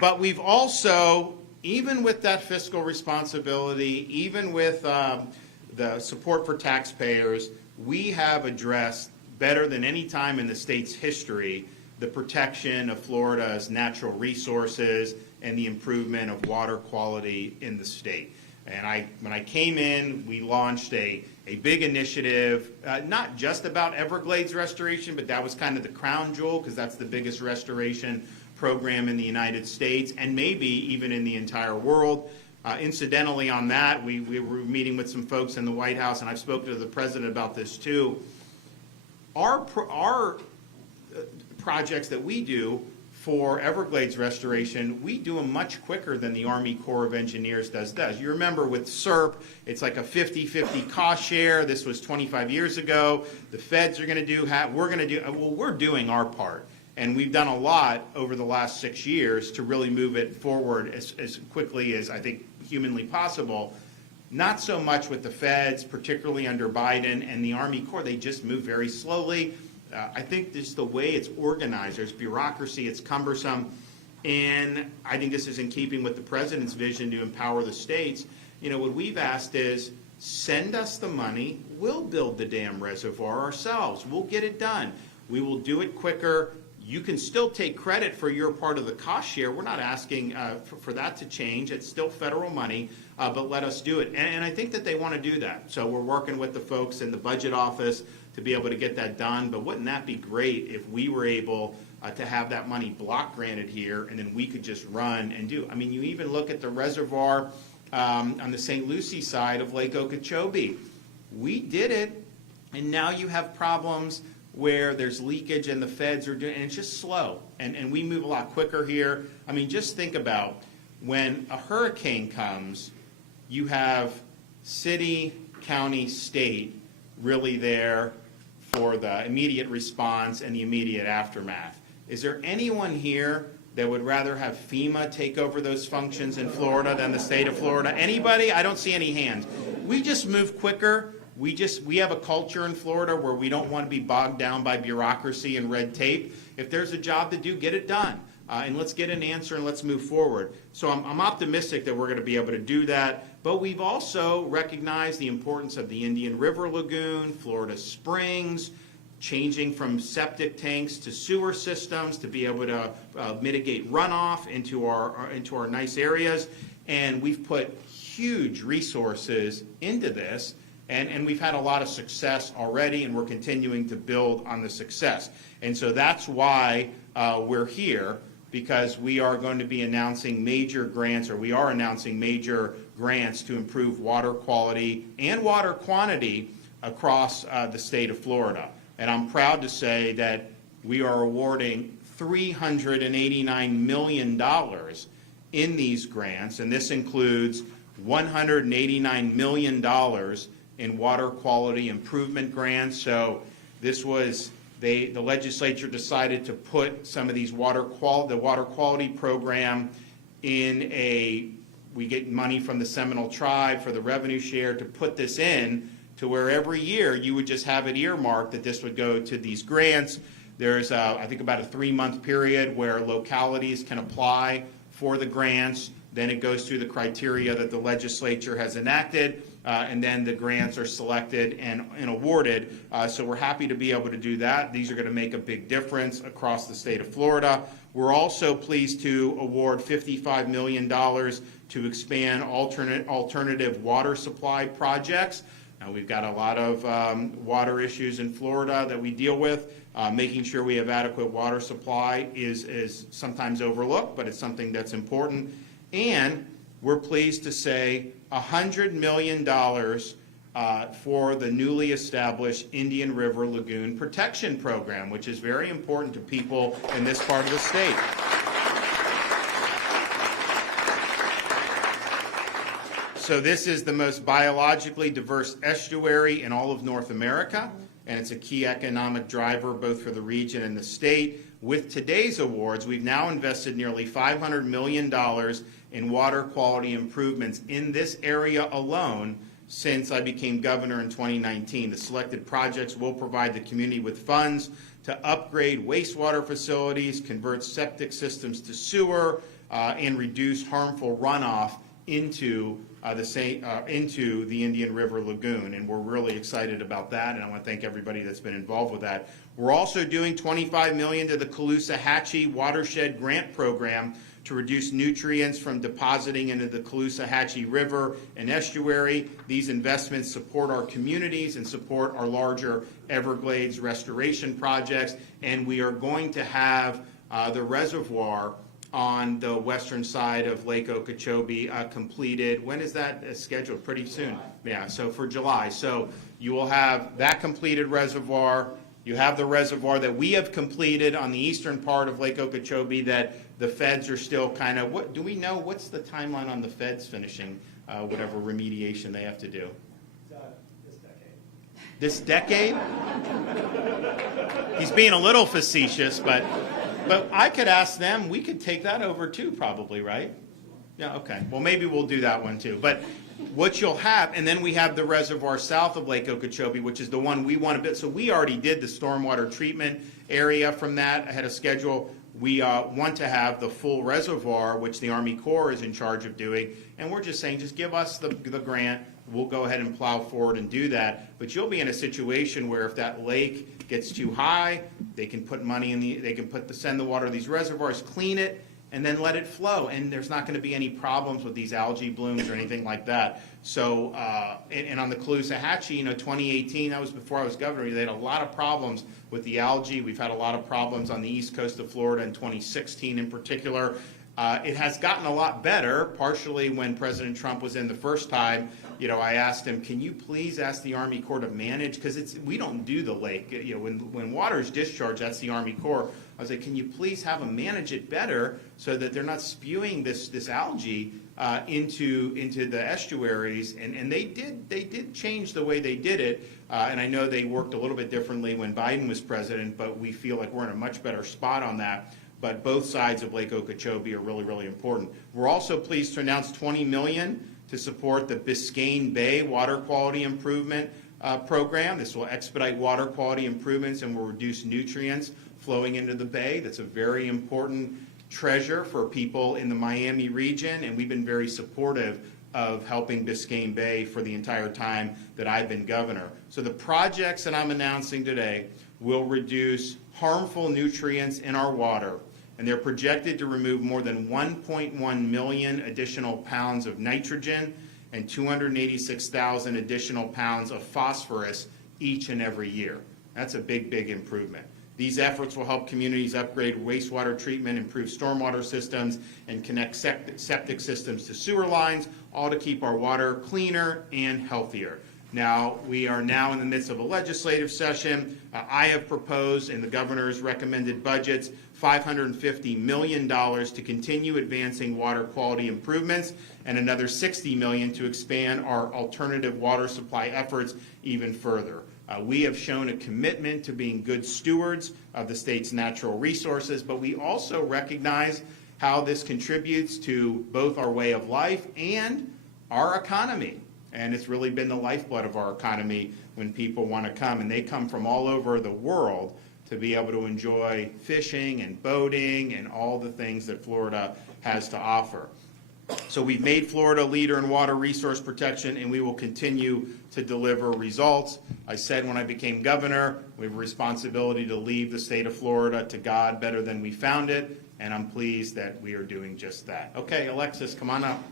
But we've also, even with that fiscal responsibility, even with the support for taxpayers, we have addressed better than any time in the state's history the protection of Florida's natural resources and the improvement of water quality in the state. And when I came in, we launched a big initiative, not just about Everglades restoration, but that was kind of the crown jewel because that's the biggest restoration program in the United States and maybe even in the entire world. Incidentally on that, we were meeting with some folks in the White House, and I've spoken to the president about this too. Our projects that we do for Everglades restoration, we do them much quicker than the Army Corps of Engineers does. You remember with SERP, it's like a 50-50 cost share. This was 25 years ago. The feds are going to do, we're doing our part. And we've done a lot over the last 6 years to really move it forward as quickly as I think humanly possible. Not so much with the feds, particularly under Biden and the Army Corps. They just move very slowly. I think just the way it's organized, there's bureaucracy, it's cumbersome, and I think this is in keeping with the president's vision to empower the states. You know, what we've asked is, send us the money, we'll build the damn reservoir ourselves, we'll get it done. We will do it quicker. You can still take credit for your part of the cost share. We're not asking for that to change. It's still federal money, but let us do it. And I think that they want to do that. So we're working with the folks in the budget office to be able to get that done. But wouldn't that be great if we were able to have that money block granted here and then we could just run and do? I mean, you even look at the reservoir on the St. Lucie side of Lake Okeechobee. We did it, and now you have problems where there's leakage and the feds are doing, and it's just slow. And we move a lot quicker here. I mean, just think about when a hurricane comes, you have city, county, state really there for the immediate response and the immediate aftermath. Is there anyone here that would rather have FEMA take over those functions in Florida than the state of Florida? Anybody? I don't see any hands. We just move quicker. We have a culture in Florida where we don't want to be bogged down by bureaucracy and red tape. If there's a job to do, get it done. And let's get an answer and let's move forward. So I'm optimistic that we're going to be able to do that. But we've also recognized the importance of the Indian River Lagoon, Florida Springs, changing from septic tanks to sewer systems to be able to mitigate runoff into our nice areas. And we've put huge resources into this. And we've had a lot of success already, and we're continuing to build on the success. And so that's why we're here, because we are going to be announcing major grants, or we are announcing major grants to improve water quality and water quantity across the state of Florida. And I'm proud to say that we are awarding $389 million in these grants, and this includes $189 million in water quality improvement grants. So this was, the legislature decided to put some of these the water quality program in we get money from the Seminole tribe for the revenue share to put this in to where every year you would just have it earmarked that this would go to these grants. There's, I think, about a 3-month period where localities can apply for the grants. Then it goes through the criteria that the legislature has enacted, and then the grants are selected and awarded. So we're happy to be able to do that. These are going to make a big difference across the state of Florida. We're also pleased to award $55 million to expand alternative water supply projects. Now, we've got a lot of water issues in Florida that we deal with. Making sure we have adequate water supply is sometimes overlooked, but it's something that's important. And we're pleased to say $100 million for the newly established Indian River Lagoon Protection Program, which is very important to people in this part of the state. So this is the most biologically diverse estuary in all of North America, and it's a key economic driver both for the region and the state. With today's awards, we've now invested nearly $500 million in water quality improvements in this area alone since I became governor in 2019. The selected projects will provide the community with funds to upgrade wastewater facilities, convert septic systems to sewer, and reduce harmful runoff into the Indian River Lagoon, and we're really excited about that, and I want to thank everybody that's been involved with that. We're also doing $25 million to the Caloosahatchee Watershed Grant Program to reduce nutrients from depositing into the Caloosahatchee River and estuary. These investments support our communities and support our larger Everglades restoration projects, and we are going to have the reservoir on the western side of Lake Okeechobee completed. When is that scheduled? Pretty soon. Yeah, so for July. So you will have that completed reservoir. You have the reservoir that we have completed on the eastern part of Lake Okeechobee that the feds are still kind of, what do we know? What's the timeline on the feds finishing whatever remediation they have to do? This decade? He's being a little facetious, but I could ask them, we could take that over too probably, right? Yeah, okay. Well, maybe we'll do that one too. But what you'll have, and then we have the reservoir south of Lake Okeechobee, which is the one we want to build. So we already did the stormwater treatment area from that ahead of schedule. We want to have the full reservoir, which the Army Corps is in charge of doing. And we're just saying, just give us the grant. We'll go ahead and plow forward and do that. But you'll be in a situation where if that lake gets too high, they can put money in send the water to these reservoirs, clean it, and then let it flow. And there's not going to be any problems with these algae blooms or anything like that. So, and on the Caloosahatchee, 2018, that was before I was governor, they had a lot of problems with the algae. We've had a lot of problems on the east coast of Florida in 2016 in particular. It has gotten a lot better, partially when President Trump was in the first time. I asked him, can you please ask the Army Corps to manage, because we don't do the lake. When water is discharged, that's the Army Corps. I was like, can you please have them manage it better so that they're not spewing this algae into the estuaries? And they did change the way they did it. And I know they worked a little bit differently when Biden was president, but we feel like we're in a much better spot on that. But both sides of Lake Okeechobee are really, really important. We're also pleased to announce $20 million to support the Biscayne Bay Water Quality Improvement Program. This will expedite water quality improvements and will reduce nutrients flowing into the bay. That's a very important treasure for people in the Miami region, and we've been very supportive of helping Biscayne Bay for the entire time that I've been governor. So the projects that I'm announcing today will reduce harmful nutrients in our water, and they're projected to remove more than 1.1 million additional pounds of nitrogen and 286,000 additional pounds of phosphorus each and every year. That's a big, big improvement. These efforts will help communities upgrade wastewater treatment, improve stormwater systems, and connect septic systems to sewer lines, all to keep our water cleaner and healthier. Now, we are now in the midst of a legislative session. I have proposed in the governor's recommended budgets $550 million to continue advancing water quality improvements and another $60 million to expand our alternative water supply efforts even further. We have shown a commitment to being good stewards of the state's natural resources, but we also recognize how this contributes to both our way of life and our economy. And it's really been the lifeblood of our economy when people want to come, and they come from all over the world to be able to enjoy fishing and boating and all the things that Florida has to offer. So we've made Florida a leader in water resource protection, and we will continue to deliver results. I said when I became governor, we have a responsibility to leave the state of Florida to God better than we found it, and I'm pleased that we are doing just that. Okay, Alexis, come on up.